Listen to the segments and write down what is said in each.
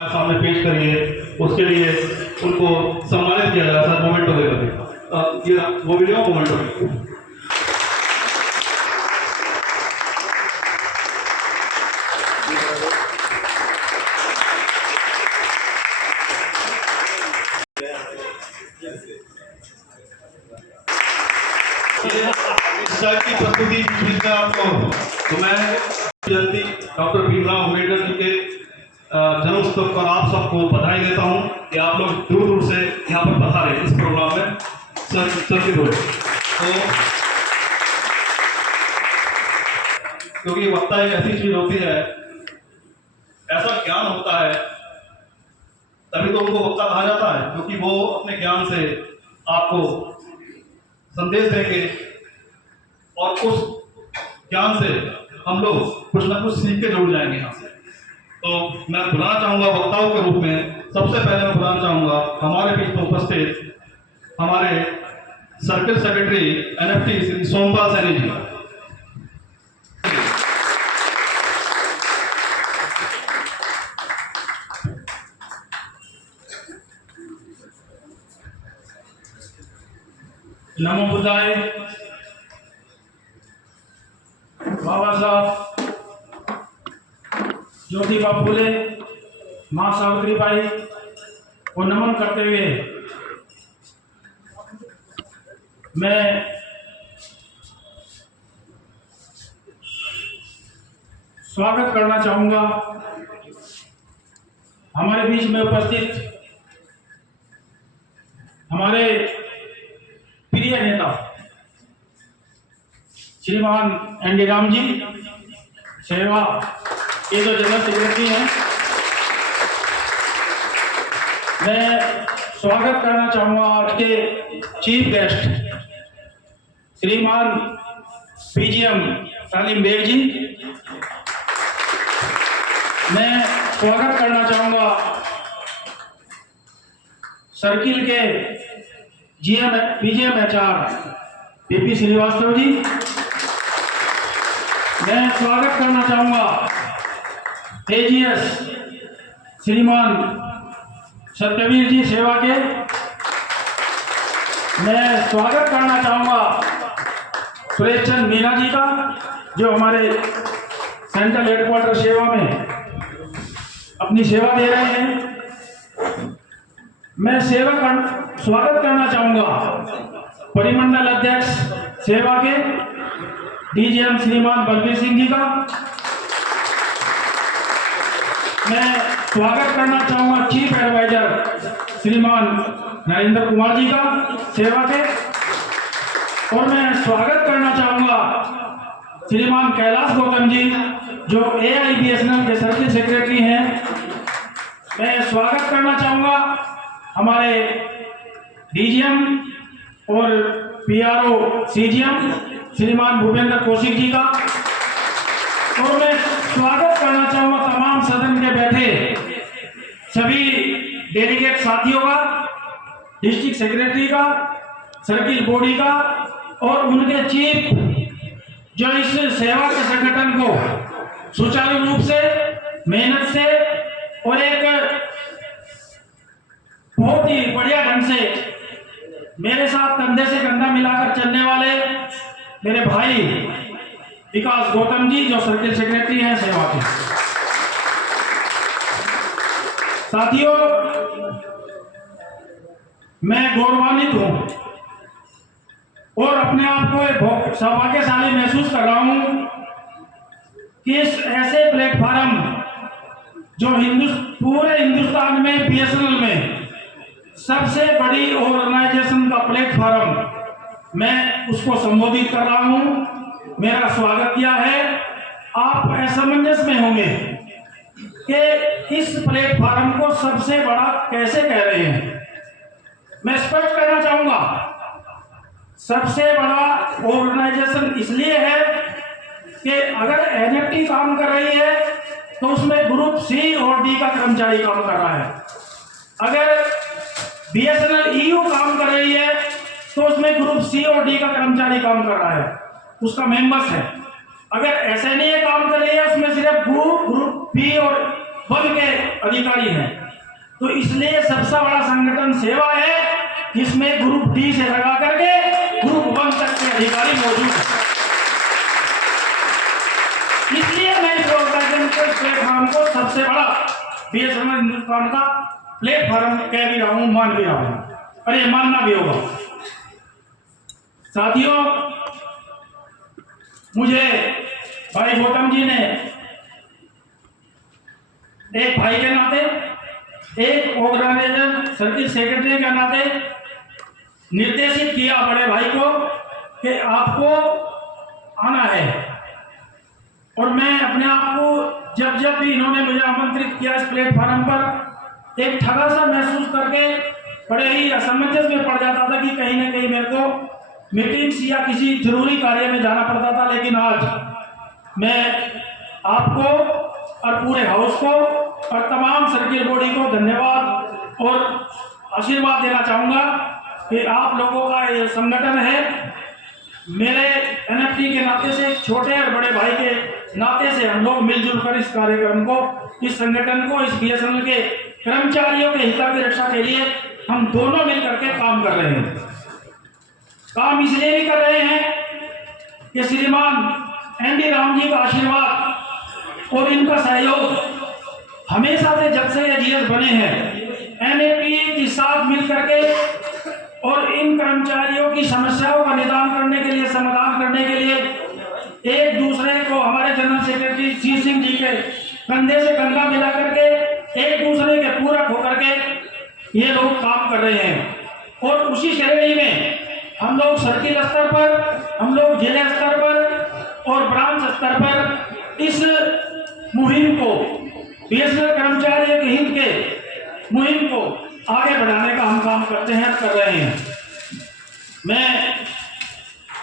सामने पेश करिए, उसके लिए उनको सम्मानित किया जाएगा। सर मोमेंटो दे करके ये वो वीडियो मोमेंटो। इस टाइप की प्रस्तुति मिलता है आपको तो मैं जयंती डॉक्टर भीमराव अम्बेडकर जी के जन्मोत्सव पर आप सबको बधाई देता हूं कि आप लोग दूर दूर से यहाँ पर पधारे इस प्रोग्राम में चर्चित हुए। तो क्योंकि वक्ता एक ऐसी चीज होती है, ऐसा ज्ञान होता है, तभी तो उनको वक्ता कहा जाता है, क्योंकि वो अपने ज्ञान से आपको संदेश देंगे और उस ज्ञान से हम लोग कुछ ना कुछ सीख के जुड़ जाएंगे यहाँ से। तो मैं बुलाना चाहूंगा वक्ताओं के रूप में, सबसे पहले मैं बुलाना चाहूंगा हमारे बीच में उपस्थित हमारे circle secretary NFT Shri Sompal Saini ji. नमो बुद्धाय। बाबा साहब ज्योतिबा फुले, माँ सावित्री बाई को नमन करते हुए मैं स्वागत करना चाहूंगा हमारे बीच में उपस्थित हमारे प्रिय नेता श्रीमान एनडी राम जी, सेवा ये जो जनरल सेक्रेटरी हैं। मैं स्वागत करना चाहूंगा आज के चीफ गेस्ट श्रीमान पीजीएम सालिम बेग जी। मैं स्वागत करना चाहूंगा सर्किल के GM PGM HR PP Shrivastava ji. मैं स्वागत करना चाहूंगा एजीएस श्रीमान सत्यवीर जी सेवा के। मैं स्वागत करना चाहूंगा सुरेश चंद मीना जी का, जो हमारे सेंट्रल हेडक्वार्टर सेवा में अपनी सेवा दे रहे हैं। मैं स्वागत करना चाहूंगा परिमंडल अध्यक्ष सेवा के डीजीएम श्रीमान बलबीर सिंह जी का। मैं स्वागत करना चाहूंगा चीफ एडवाइजर श्रीमान नरेंद्र कुमार जी का सेवा के। और मैं स्वागत करना चाहूंगा श्रीमान कैलाश गौतम जी, जो AIBSNL के सर्किल सेक्रेटरी हैं। मैं स्वागत करना चाहूंगा हमारे डीजीएम और PRO CGM श्रीमान भूपेंद्र कौशिक जी का। और मैं स्वागत करना चाहूंगा तमाम सदन के बैठे सभी डेलीगेट साथियों का, डिस्ट्रिक्ट सेक्रेटरी का, सर्किल बॉडी का और उनके चीफ, जो इस सेवा के संगठन को सुचारू रूप से, मेहनत से और एक बहुत ही बढ़िया ढंग से मेरे साथ कंधे से कंधा मिलाकर चलने वाले मेरे भाई विकास गौतम जी, जो सर्किल सेक्रेटरी हैं सेवा के। साथियों, मैं गौरवान्वित हूं और अपने आप को एक सौभाग्यशाली महसूस कर रहा हूं कि इस ऐसे प्लेटफॉर्म जो पूरे हिंदुस्तान में BSNL में सबसे बड़ी ऑर्गेनाइजेशन का प्लेटफॉर्म, मैं उसको संबोधित कर रहा हूं, मेरा स्वागत किया है। आप असमंजस में होंगे कि इस प्लेटफॉर्म को सबसे बड़ा कैसे कह रहे हैं। मैं स्पष्ट करना चाहूंगा, सबसे बड़ा ऑर्गेनाइजेशन इसलिए है कि अगर NFT काम कर रही है तो उसमें ग्रुप C और D का कर्मचारी काम कर रहा है। अगर BSNL EU काम कर रही है तो उसमें ग्रुप C और D का कर्मचारी काम कर रहा है, उसका मेंबर्स है। अगर SNA काम कर रही है उसमें सिर्फ ग्रुप B और वर्ग के अधिकारी हैं। तो इसलिए सबसे बड़ा संगठन सेवा है, जिसमें ग्रुप डी से लगा करके ग्रुप 1 तक के अधिकारी मौजूद हैं। इसलिए मैं इस ऑर्गेनाइजेशन के प्लेटफॉर्म को सबसे बड़ा बीएसएनएल हिंदुस्तान का प्लेटफॉर्म कह भी रहा हूं, मान भी रहा हूं, और ये मानना भी होगा। साथियों, मुझे भाई गौतम जी ने एक भाई के नाते, एक ऑर्गेनाइजेशन सर्किल सेक्रेटरी के नाते निर्देशित किया बड़े भाई को कि आपको आना है। और मैं अपने आप को जब भी इन्होंने मुझे आमंत्रित किया इस प्लेटफॉर्म पर, एक ठगा सा महसूस करके बड़े ही असमंजस में पड़ जाता था कि कहीं ना कहीं मेरे को मीटिंग्स या किसी जरूरी कार्य में जाना पड़ता था। लेकिन आज मैं आपको और पूरे हाउस को और तमाम सर्किल बॉडी को धन्यवाद और आशीर्वाद देना चाहूँगा कि आप लोगों का ये संगठन है। मेरे एनएफटी के नाते से, छोटे और बड़े भाई के नाते से हम लोग मिलजुल कर इस कार्यक्रम को, इस संगठन को, इस बीएसएनएल के कर्मचारियों के हितों की रक्षा के लिए हम दोनों मिलकर के काम कर रहे हैं। काम इसलिए भी कर रहे हैं कि श्रीमान एनडी राम जी का आशीर्वाद और इनका सहयोग हमेशा से, जब से ये जीएस बने हैं, एनएफटी के साथ मिलकर के और इन कर्मचारियों की समस्याओं का निदान करने के लिए, समाधान करने के लिए एक दूसरे को, हमारे जनरल सेक्रेटरी सी सिंह जी के कंधे से कंधा मिला करके एक दूसरे के पूरक होकर के ये लोग काम कर रहे हैं। और उसी श्रेणी में हम लोग सर्किल स्तर पर, हम लोग जिले स्तर पर और ब्रांच स्तर पर इस मुहिम को, बीएसएनएल कर्मचारियों के हित के मुहिम को आगे बढ़ाने का हम काम करते हैं, कर रहे हैं। मैं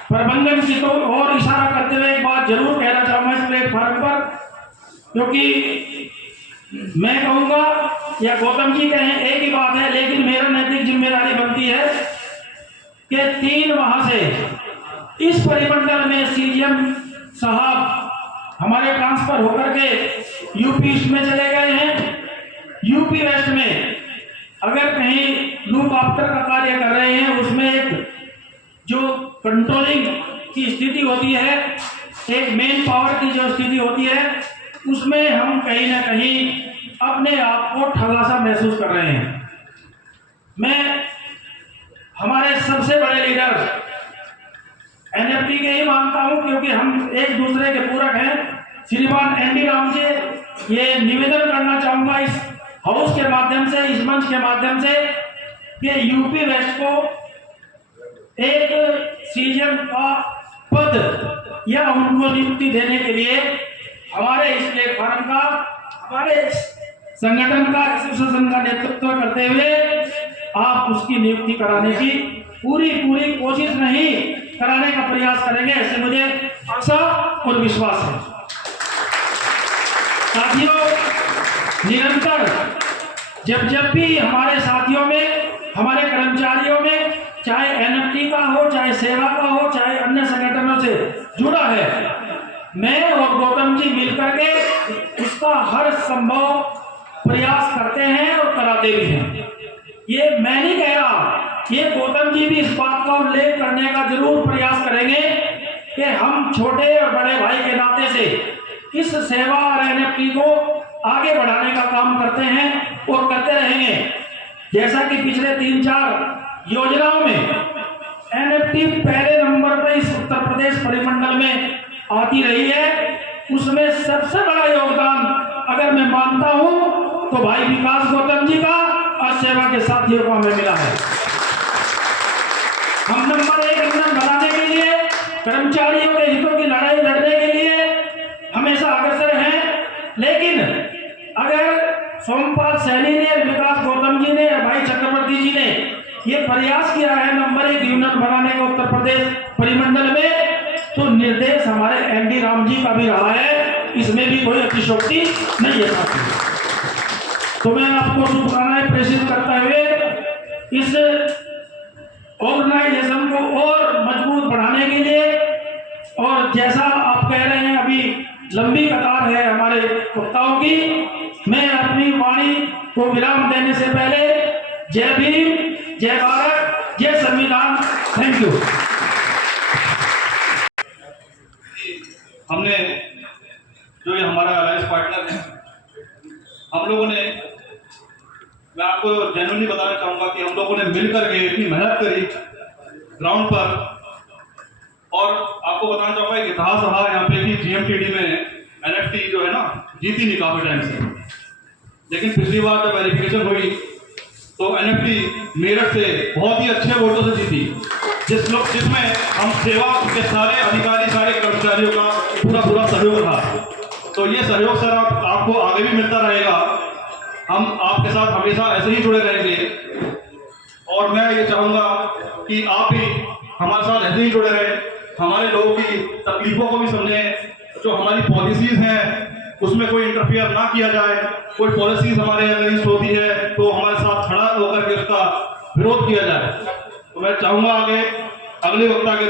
प्रबंधन की तो और इशारा करते हुए एक बात जरूर कहना चाहूंगा इस प्लेटफॉर्म पर, क्योंकि मैं कहूंगा या गौतम जी कहें एक ही बात है, लेकिन मेरा नैतिक जिम्मेदारी बनती है कि 3 माह से इस परिमंडल में सीएम साहब हमारे ट्रांसफर होकर के यूपी ईस्ट में चले गए हैं। यूपी वेस्ट में अगर कहीं लूप आफ्टर का कार्य कर रहे हैं, उसमें एक जो कंट्रोलिंग की स्थिति होती है, एक मेन पावर की जो स्थिति होती है, उसमें हम कहीं ना कहीं अपने आप को ठगा सा महसूस कर रहे हैं। मैं हमारे सबसे बड़े लीडर एनएफटी के ही मानता हूं, क्योंकि हम एक दूसरे के पूरक हैं। श्रीमान एनडी राम जी, ये निवेदन करना चाहूंगा इस हाउस के माध्यम से, इस मंच के माध्यम से, कि यूपी वेस्ट को एक सीएम का पद या उनको नियुक्ति देने के लिए हमारे इस प्लेटफॉर्म का, हमारे संगठन का, एसोसिएशन का नेतृत्व करते हुए आप उसकी नियुक्ति कराने की पूरी कोशिश नहीं कराने का प्रयास करेंगे, ऐसे मुझे आशा और विश्वास है। साथियों, निरंतर जब भी हमारे साथियों में, हमारे कर्मचारियों में, चाहे एनएफटी का हो, चाहे सेवा का हो, चाहे अन्य संगठनों से जुड़ा है, मैं और गौतम जी मिलकर के उसका हर संभव प्रयास करते हैं और कराते भी हैं। ये मैं नहीं कह रहा, ये गौतम जी भी इस बात का उल्लेख करने का जरूर प्रयास करेंगे कि हम छोटे और बड़े भाई के नाते से इस सेवा और एनएफटी को आगे बढ़ाने का काम करते हैं और करते रहेंगे। जैसा कि पिछले 3-4 योजनाओं में एनएफटी पहले नंबर पर इस उत्तर प्रदेश परिमंडल में आती रही है, उसमें सबसे बड़ा योगदान अगर मैं मानता हूं तो भाई विकास गौतम जी का और सेवा के साथियों को हमें मिला है। हम नंबर 1 इंजन बनाने के लिए, कर्मचारियों के हितों की लड़ाई लड़ने के लिए हमेशा अग्रसर हैं। लेकिन अगर सोमपाल सैनी ने, विकास गौतम जी ने, भाई चक्रवर्ती जी ने ये प्रयास किया है नंबर 1 यूनियन बनाने का उत्तर प्रदेश परिमंडल में, तो निर्देश हमारे एनडी राम जी का भी रहा है, इसमें भी कोई अतिशयोक्ति नहीं है साथी। तो मैं आपको शुभकामनाएं प्रेषित करते हुए इस ऑर्गेनाइजेशन को और मजबूत बढ़ाने के लिए, और जैसा आप कह रहे हैं अभी लंबी कतार है हमारे वक्ताओं की। मैं अपनी वाणी को विराम देने से पहले जय भीम, जय भारत, जय संविधान, थैंक यू। हमने जो ये हमारा अलायंस पार्टनर है, हम लोगों ने, मैं आपको जेन्युइनली बताना चाहूंगा कि हम लोगों ने मिलकर के इतनी मेहनत करी ग्राउंड पर, और आपको बताना चाहूंगा एक इतिहास रहा यहाँ पे कि जीएमटीडी में एनएफटी जो है ना जीती नहीं काफी टाइम से, लेकिन पिछली बार जब वेरिफिकेशन हुई तो एनएफटी मेरठ से बहुत ही अच्छे वोटों से जीती, जिसमें हम सेवा के सारे अधिकारी, सारे कर्मचारियों का पूरा सहयोग रहा। तो ये सहयोग सर आपको आगे भी मिलता रहेगा, हम आपके साथ हमेशा ऐसे ही जुड़े रहेंगे, और मैं ये चाहूंगा कि आप भी हमारे साथ ऐसे ही जुड़े रहें, हमारे लोगों की तकलीफों को भी समझें, जो हमारी पॉलिसीज हैं उसमें कोई इंटरफियर ना किया जाए, कोई पॉलिसीज हमारे अगेंस्ट होती है तो हमारे साथ खड़ा होकर के उसका विरोध किया जाए। तो मैं चाहूंगा आगे अगले वक्ता के